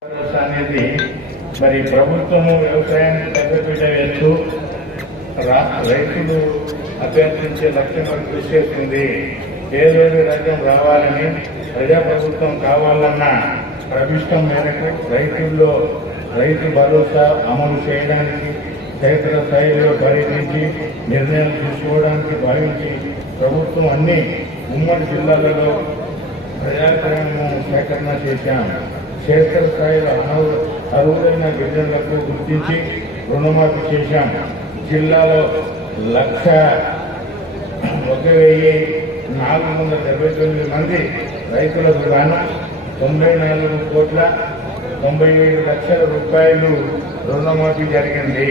అనేది మరి ప్రభుత్వము వ్యవసాయాన్ని పెద్దపీట వేస్తూ రైతులు అభ్యర్థించే లక్ష్యంగా కృషి చేస్తుంది. పేదోడి రాజ్యం రావాలని, ప్రజాప్రభుత్వం కావాలన్న ప్రవిష్టం మేరకు రైతుల్లో రైతు భరోసా అమలు చేయడానికి క్షేత్ర స్థాయిలో పర్యటించి నిర్ణయాలు తీసుకోవడానికి భావించి ప్రభుత్వం అన్ని ఉమ్మడి జిల్లాలలో ప్రజాగ్రహము సేకరణ చేశాం. క్షేత్ర స్థాయిలో అర్హులైన గిరిజనులకు గుర్తించి రుణమాఫీ చేశాం. జిల్లాలో 1,04,79 మంది రైతులకు గాను 94,97,00,000 రూపాయలు రుణమాఫీ జరిగింది.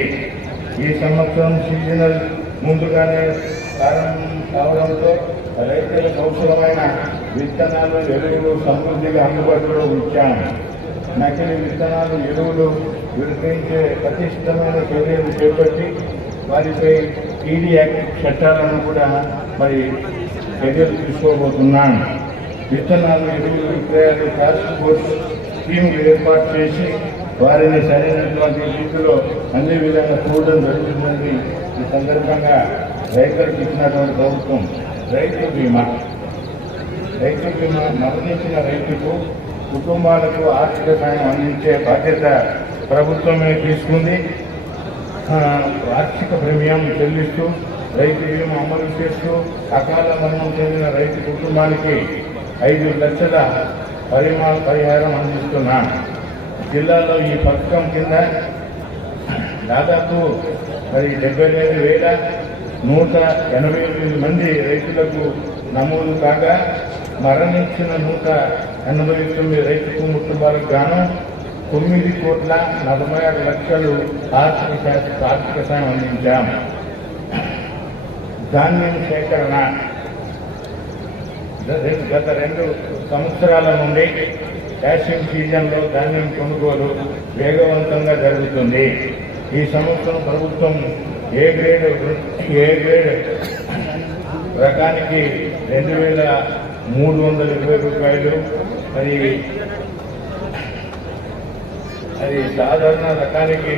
ఈ సంవత్సరం సీజనల్ ముందుగానే ప్రారంభం కావడంతో రైతులకు అవసరమైన విత్తనాలు, ఎరువులు సమృద్ధిగా అందుబాటులో ఉంచాము. నకిలీ విత్తనాలు, ఎరువులు విక్రయించే పటిష్టమైన చర్యలు చేపట్టి వారిపై ఈడీ యాక్ట్ చట్టాలను కూడా చర్యలు తీసుకోబోతున్నాను. విత్తనాలు, ఎరువులు విక్రయాలు టాస్క్ ఫోర్స్ స్కీములు ఏర్పాటు చేసి వారిని సరైనటువంటి రీతిలో అన్ని విధంగా చూడడం జరుగుతుందని ఈ సందర్భంగా రైతులకు ఇచ్చినటువంటి ప్రభుత్వం రైతు బీమా మరణించిన రైతుకు కుటుంబాలకు ఆర్థిక సాయం అందించే బాధ్యత ప్రభుత్వమే తీసుకుంది. వార్షిక ప్రీమియం చెల్లిస్తూ రైతు బీమా అమలు చేస్తూ అకాల మరణం చెందిన రైతు కుటుంబానికి 5 లక్షల పరిహారం అందిస్తున్నాం. జిల్లాలో ఈ పథకం కింద దాదాపు 75,188 మంది రైతులకు నమోదు కాగా మరణించిన 189 రైతు కుటుంబాలకు గాను 9,46,00,000 ఆర్థిక సాయం అందించాం. ధాన్యం సేకరణ గత 2 సంవత్సరాల నుండి యాసింగ్ సీజన్లో ధాన్యం కొనుగోలు వేగవంతంగా జరుగుతుంది. ఈ సంవత్సరం ప్రభుత్వం ఏ గ్రేడ్ రకానికి 2,320 రూపాయలు, అది సాధారణ రకానికి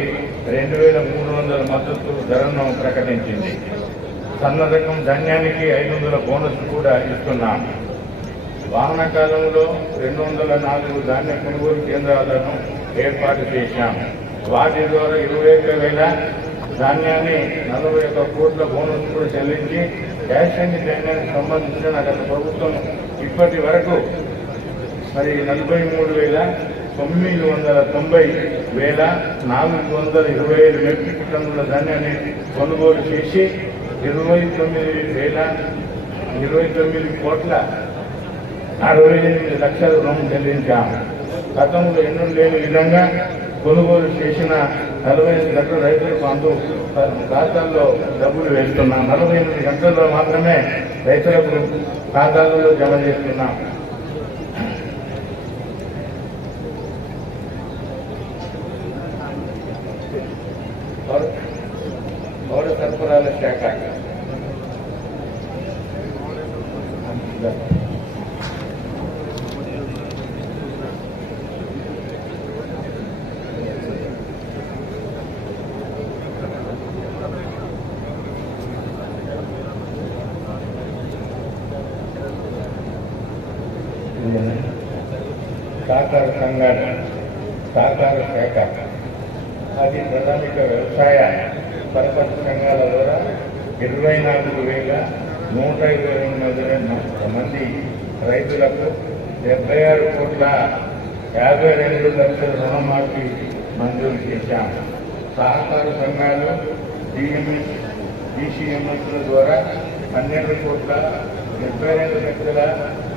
2,300 మద్దతు ధరను ప్రకటించింది. సన్న రకం ధాన్యానికి 500 బోనస్ కూడా ఇస్తున్నాం. వాహనకాలంలో 204 ధాన్య కొనుగోలు కేంద్రాలను ఏర్పాటు చేశాం. వాటి ద్వారా 21,000 ధాన్యాన్ని 41 కోట్ల బోనస్ కూడా చెల్లించి యాసంగి ధాన్యానికి సంబంధించిన గత ప్రభుత్వం ఇప్పటి వరకు 43,990,425 మెట్రిక్ టన్నుల ధాన్యాన్ని కొనుగోలు చేసి 29,68,00,000 రుణం చెల్లించాము. గతంలో ఎన్నో లేని విధంగా కొనుగోలు చేసిన 48 గంటల రైతులకు ఖాతాల్లో డబ్బులు వేస్తున్నాం. 48 గంటల్లో మాత్రమే రైతులకు ఖాతాలలో జమ చేస్తున్నాం. పౌర సరఫరాల శాఖ సహకార శాఖ అది ప్రాథమిక వ్యవసాయ పరపతి సంఘాల ద్వారా 24,128 మంది రైతులకు 76,52,00,000 రుణమాఫీ మంజూరు చేశాం. సహకార సంఘాలు DCMS ద్వారా 12,72,00,000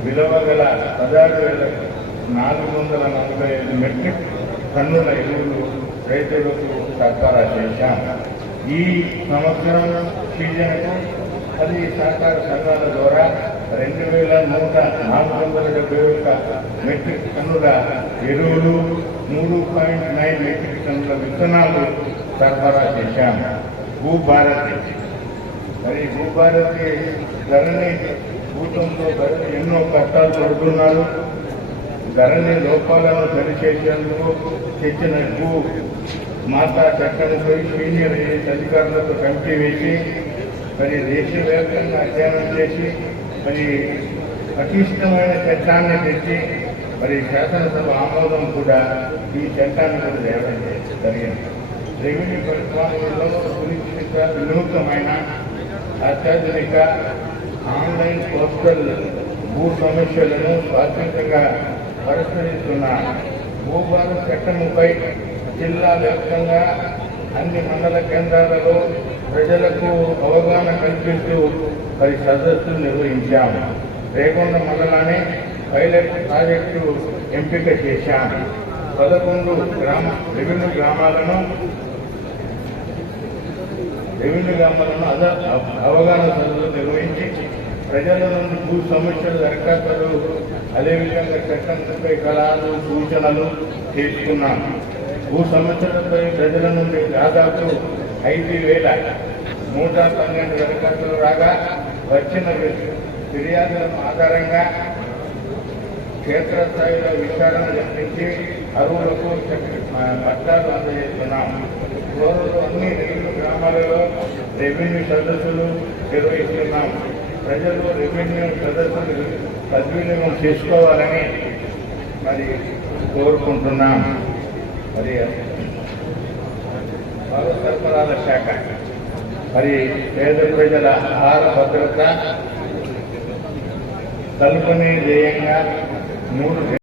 విలువ గల 16,445 మెట్రిక్ టన్నుల ఎరువులు రైతులకు సరఫరా చేశాం. ఈ సంవత్సరం సీజన్కు 10 సహకార సంఘాల ద్వారా 2,471 మెట్రిక్ టన్నుల ఎరువులు, 3.9 మెట్రిక్ టన్నుల విత్తనాలు సరఫరా చేశాం. భూభారతి ధరని భూతంతో ఎన్నో కష్టాలు పడుతున్నారు. ధరణి లోపాలను సరిచేసేందుకు తెచ్చిన భూ మాతా చట్టంపై సీనియర్ అధికారులతో కమిటీ వేసి మరి దేశవ్యాప్తంగా అధ్యయనం చేసి మరి పటిష్టమైన చట్టాన్ని తెచ్చి మరి శాసనసభ ఆమోదం కూడా ఈ చట్టాన్ని కూడా తేవడం జరిగింది. రెవెన్యూ పరిపాలనలో సునిశ్చిత వినూత్నమైన అత్యాధునిక ఆన్లైన్ పోస్టల్ భూ సమస్యలను స్వాతంత్రంగా పరిష్కరిస్తున్న భూభాగ చట్టంపై జిల్లా వ్యాప్తంగా అన్ని మండల కేంద్రాలలో ప్రజలకు అవగాహన కల్పిస్తూ మరి సదస్సులు నిర్వహించాము. రేగొండ మండలాన్ని పైలట్ ప్రాజెక్టు ఎంపిక చేశాము. 11 రెవెన్యూ గ్రామాలను అవగాహన సదస్సులు నిర్వహించి ప్రజల నుండి భూ సమస్యల దరఖాస్తులు అదేవిధంగా చట్టంపై సలహాలు సూచనలు తీసుకున్నాం. భూ సమస్యలపై ప్రజల నుండి దాదాపు 5,112 దరఖాస్తులు రాగా వచ్చిన ఫిర్యాదుల ఆధారంగా క్షేత్రస్థాయిలో విచారణ జరిపించి అరువులకు పట్టాలు అందజేస్తున్నాం. త్వరలో అన్ని రెవెన్యూ గ్రామాలలో రెవెన్యూ సదస్సులు నిర్వహిస్తున్నాం. ప్రజలు రెవెన్యూ సదస్సులు సద్వినియోగం చేసుకోవాలని మరి కోరుకుంటున్నాం. మరి పౌర సరఫరాల శాఖ మరి పేద ప్రజల ఆహార భద్రత కల్పనే ధ్యేయంగా 3